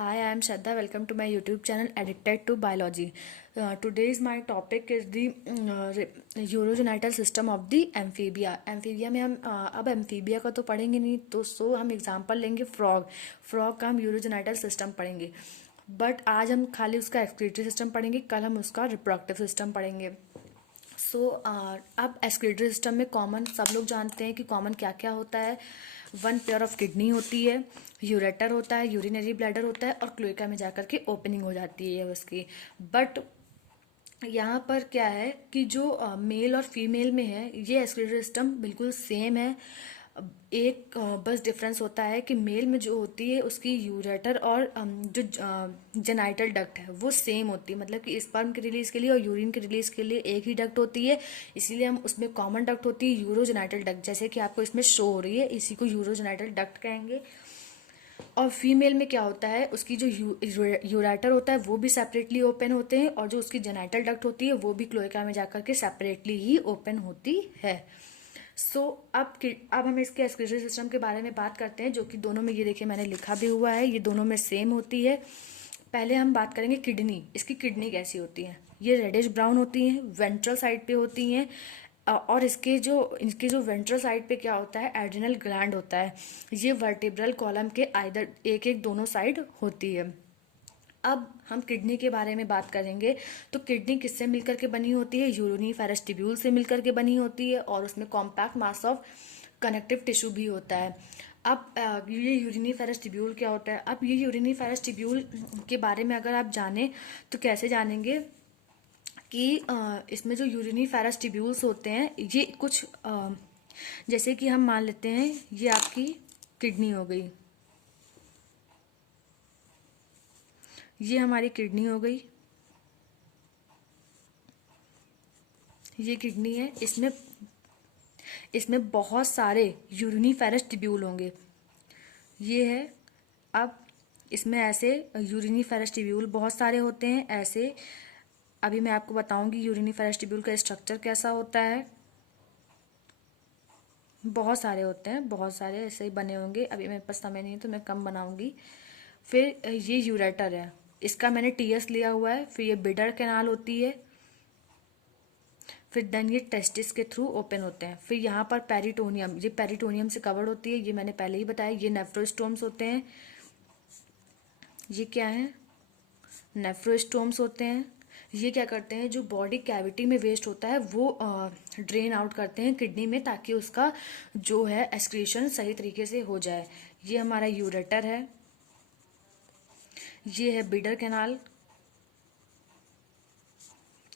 Hi, I am Shraddha. Welcome to my YouTube channel Addicted to Biology. Today's my topic is the urogenital system of the amphibia. Amphibia में हम अब amphibia का तो पढ़ेंगे नहीं, तो हम एग्जांपल लेंगे फ्रॉग का हम यूरोजेनाइटल सिस्टम पढ़ेंगे। बट आज हम खाली उसका एक्सक्रीटरी सिस्टम पढ़ेंगे, कल हम उसका रिप्रोडक्टिव सिस्टम पढ़ेंगे। अब एक्सक्रीटरी सिस्टम में कॉमन सब लोग जानते हैं कि कॉमन क्या क्या होता है। वन पेयर ऑफ किडनी होती है, यूरेटर होता है, यूरिनरी ब्लैडर होता है और क्लोएका में जाकर के ओपनिंग हो जाती है उसकी। बट यहाँ पर क्या है कि जो मेल और फीमेल में है ये एक्सक्रीटरी सिस्टम बिल्कुल सेम है। एक बस डिफरेंस होता है कि मेल में जो होती है उसकी यूरेटर और जो जेनाइटल डक्ट है वो सेम होती है, मतलब कि स्पर्म की रिलीज के लिए और यूरिन की रिलीज के लिए एक ही डक्ट होती है, इसीलिए हम उसमें कॉमन डक्ट होती है यूरोजेनाइटल डक्ट, जैसे कि आपको इसमें शो हो रही है, इसी को यूरोजेनाइटल डक्ट कहेंगे। और फीमेल में क्या होता है, उसकी जो यूरेटर होता है वो भी सेपरेटली ओपन होते हैं और जो उसकी जेनाइटल डक्ट होती है वो भी क्लोएका में जाकर के सेपरेटली ही ओपन होती है। अब हम इसके एक्सक्रीटरी सिस्टम के बारे में बात करते हैं, जो कि दोनों में, ये देखिए मैंने लिखा भी हुआ है, ये दोनों में सेम होती है। पहले हम बात करेंगे किडनी। इसकी किडनी कैसी होती है, ये रेडिश ब्राउन होती हैं, वेंट्रल साइड पे होती हैं। और इनके जो वेंट्रल साइड पे क्या होता है, एड्रिनल ग्लैंड होता है। ये वर्टिब्रल कॉलम के आइदर एक एक दोनों साइड होती है। अब हम किडनी के बारे में बात करेंगे, तो किडनी किससे मिलकर के बनी होती है, यूरिनीफेरस ट्यूब्यूल से मिलकर के बनी होती है और उसमें compact mass of connective tissue भी होता है। अब ये यूरिनीफेरस ट्यूब्यूल क्या होता है, अब ये यूरिनीफेरस ट्यूब्यूल के बारे में अगर आप जाने तो कैसे जानेंगे कि इसमें जो यूरिनीफेरस ट्यूब्यूल्स होते हैं ये कुछ जैसे कि हम मान लेते हैं ये आपकी किडनी हो गई, ये हमारी किडनी हो गई, ये किडनी है, इसमें बहुत सारे यूरिनीफेरस ट्यूब्यूल होंगे, ये है। अब इसमें ऐसे यूरिनीफेरस ट्यूब्यूल बहुत सारे होते हैं ऐसे। अभी मैं आपको बताऊंगी यूरिनीफेरस ट्यूब्यूल का स्ट्रक्चर कैसा होता है। बहुत सारे होते हैं, बहुत सारे ऐसे ही बने होंगे, अभी मेरे पास समय नहीं है तो मैं कम बनाऊंगी। फिर ये यूरेटर है, इसका मैंने टीएस लिया हुआ है। फिर ये बिडर कैनाल होती है, फिर देन ये टेस्टिस के थ्रू ओपन होते हैं। फिर यहाँ पर पेरिटोनियम, ये पेरिटोनियम से कवर्ड होती है, ये मैंने पहले ही बताया। ये नेफ्रोस्टोम्स होते हैं, ये क्या है, नेफ्रोस्टोम्स होते हैं। ये क्या करते हैं, जो बॉडी कैविटी में वेस्ट होता है वो ड्रेन आउट करते हैं किडनी में, ताकि उसका जो है एक्सक्रीशन सही तरीके से हो जाए। ये हमारा यूरेटर है, ये है बिडर कैनाल,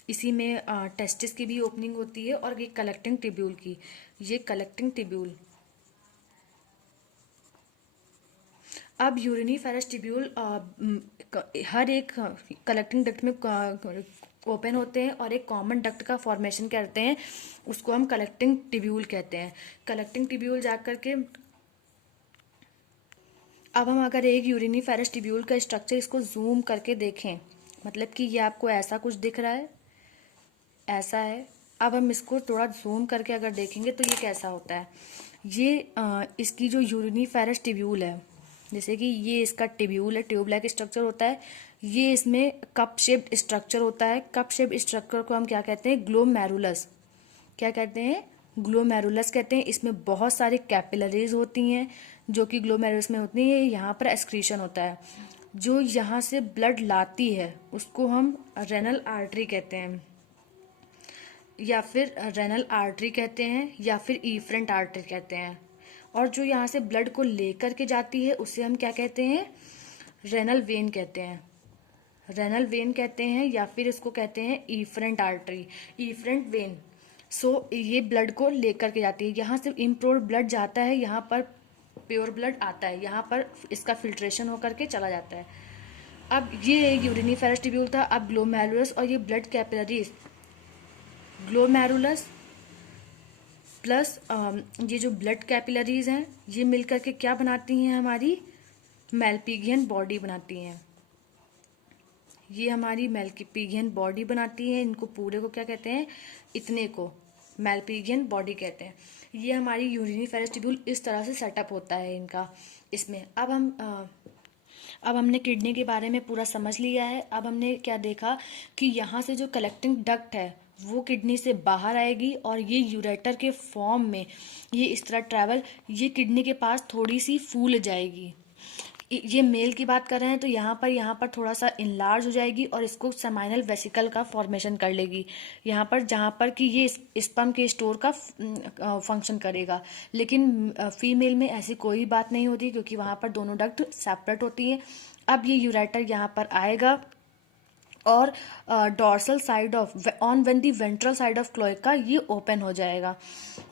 इसी में टेस्टिस की भी ओपनिंग होती है, और ये कलेक्टिंग ट्यूब्यूल की, ये कलेक्टिंग ट्यूब्यूल। अब यूरिनीफेरस ट्यूब्यूल हर एक कलेक्टिंग डक्ट में ओपन होते हैं और एक कॉमन डक्ट का फॉर्मेशन करते हैं, उसको हम कलेक्टिंग ट्यूब्यूल कहते हैं। कलेक्टिंग ट्यूब्यूल जाकर के, अब हम अगर एक यूरिनीफेरस ट्यूब्यूल का स्ट्रक्चर इसको जूम करके देखें, मतलब कि ये आपको ऐसा कुछ दिख रहा है, ऐसा है। अब हम इसको थोड़ा जूम करके अगर देखेंगे तो ये कैसा होता है, ये इसकी जो यूरिनीफेरस ट्यूब्यूल है, जैसे कि ये इसका ट्यूब्यूल है, ट्यूब लाइक स्ट्रक्चर होता है। ये इसमें कप शेप्ड स्ट्रक्चर होता है। कप शेप्ड स्ट्रक्चर को हम क्या कहते हैं, ग्लोमेरुलस, क्या कहते हैं, ग्लोमेरुलस कहते हैं। इसमें बहुत सारी कैपिलरीज होती हैं जो कि ग्लोमेरुलस में होती हैं। यहाँ पर एक्सक्रीशन होता है, जो यहाँ से ब्लड लाती है उसको हम रेनल आर्टरी कहते हैं, या फिर रेनल आर्टरी कहते हैं, या फिर इफरेंट आर्टरी कहते हैं। और जो यहाँ से ब्लड को लेकर के जाती है उसे हम क्या कहते हैं, रेनल वेन कहते हैं, रेनल वेन कहते हैं, या फिर इसको कहते हैं इफरेंट आर्टरी, इफरेंट वेन। ये ब्लड को लेकर के जाती है, यहाँ से इम्प्योर ब्लड जाता है, यहाँ पर प्योर ब्लड आता है, यहाँ पर इसका फिल्ट्रेशन होकर के चला जाता है। अब ये यूरिनीफेरस ट्यूब्यूल था। अब ग्लोमेरुलस और ये ब्लड कैपिलरीज, ग्लोमेरुलस प्लस ये जो ब्लड कैपिलरीज हैं ये मिलकर के क्या बनाती हैं, हमारी मेलपिगियन बॉडी बनाती हैं। ये हमारी मेलपिगियन बॉडी बनाती है, इनको पूरे को क्या कहते हैं, इतने को मेलपिगियन बॉडी कहते हैं। ये हमारी यूरिनीफेरस ट्यूब्यूल इस तरह से सेटअप होता है इनका। इसमें अब हम अब हमने किडनी के बारे में पूरा समझ लिया है। अब हमने क्या देखा कि यहाँ से जो कलेक्टिंग डक्ट है वो किडनी से बाहर आएगी और ये यूरेटर के फॉर्म में ये इस तरह ट्रैवल, ये किडनी के पास थोड़ी सी फूल जाएगी। ये मेल की बात कर रहे हैं तो यहाँ पर थोड़ा सा इनलार्ज हो जाएगी और इसको सेमाइनल वेसिकल का फॉर्मेशन कर लेगी यहाँ पर, जहाँ पर कि ये स्पर्म के स्टोर का फंक्शन करेगा। लेकिन फीमेल में ऐसी कोई बात नहीं होती क्योंकि वहाँ पर दोनों डक्ट सेपरेट होती हैं। अब ये यूरेटर यहाँ पर आएगा और dorsal side of on when the ventral side of cloaca ये ओपन हो जाएगा,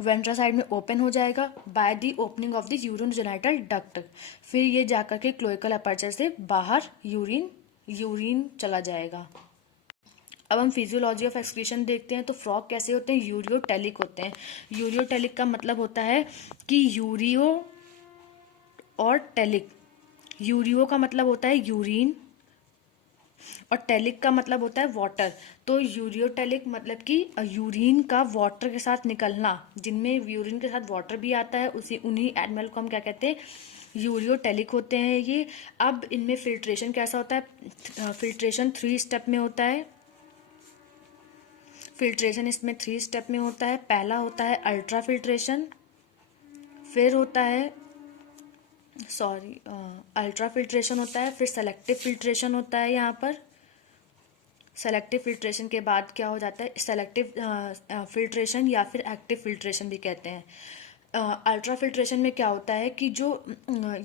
वेंट्रल साइड में ओपन हो जाएगा by the opening of the urogenital duct. फिर ये जाकर के क्लोएकल अपर्चर से बाहर यूरिन चला जाएगा। अब हम फिजियोलॉजी ऑफ एक्सक्रीशन देखते हैं। तो फ्रॉग कैसे होते हैं? यूरियोटेलिक होते हैं। यूरियोटेलिक का मतलब होता है कि यूरियो और टेलिक, यूरियो का मतलब होता है यूरिन और टेलिक का मतलब होता है वाटर। तो यूरियोटेलिक मतलब कि यूरिन का वाटर के साथ निकलना, जिनमें यूरिन के साथ वाटर भी आता है उन्हीं एनिमल को हम क्या कहते हैं? यूरियोटेलिक होते हैं ये। अब इनमें फिल्ट्रेशन कैसा होता है? फिल्ट्रेशन 3 स्टेप में होता है। फिल्ट्रेशन इसमें 3 स्टेप में होता है। पहला होता है अल्ट्रा फिल्ट्रेशन, फिर होता है अल्ट्रा फिल्ट्रेशन होता है, फिर सेलेक्टिव फिल्ट्रेशन होता है। यहाँ पर सेलेक्टिव फिल्ट्रेशन के बाद क्या हो जाता है? सेलेक्टिव फिल्ट्रेशन या फिर एक्टिव फिल्ट्रेशन भी कहते हैं। अल्ट्रा फिल्ट्रेशन में क्या होता है कि जो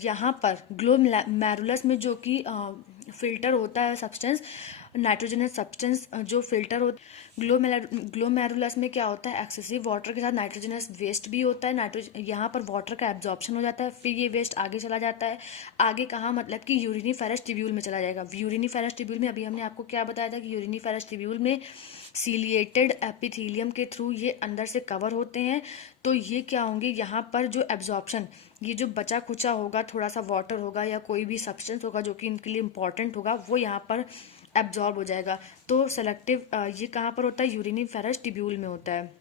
यहाँ पर ग्लोमेरुलस में जो कि फिल्टर होता है सब्सटेंस, नाइट्रोजनस सब्सटेंस जो फिल्टर हो, ग्लोमेरुलस में क्या होता है? एक्सेसिव वाटर के साथ नाइट्रोजनस वेस्ट भी होता है। यहाँ पर वाटर का एब्जॉर्प्शन हो जाता है, फिर ये वेस्ट आगे चला जाता है। आगे कहाँ? मतलब कि यूरिनिफेरस ट्यूब्यूल में चला जाएगा। यूरिनिफेरस ट्यूब्यूल में अभी हमने आपको क्या बताया था कि यूरिनिफेरस ट्यूब्यूल में सीलिएटेड एपिथेलियम के थ्रू ये अंदर से कवर होते हैं। तो ये क्या होंगे? यहाँ पर जो एब्जॉर्प्शन, ये जो बचा खुचा होगा, थोड़ा सा वाटर होगा या कोई भी सब्सटेंस होगा जो कि इनके लिए इंपॉर्टेंट होगा, वो यहाँ पर एब्जॉर्ब हो जाएगा। तो सेलेक्टिव ये कहाँ पर होता है? यूरिनिफेरस ट्यूब्यूल में होता है।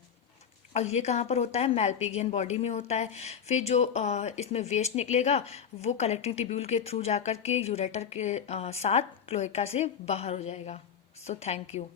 और ये कहाँ पर होता है? मैल्पिगियन बॉडी में होता है। फिर जो इसमें वेस्ट निकलेगा वो कलेक्टिंग ट्यूब्यूल के थ्रू जाकर के यूरेटर के साथ क्लोएका से बाहर हो जाएगा। So thank you.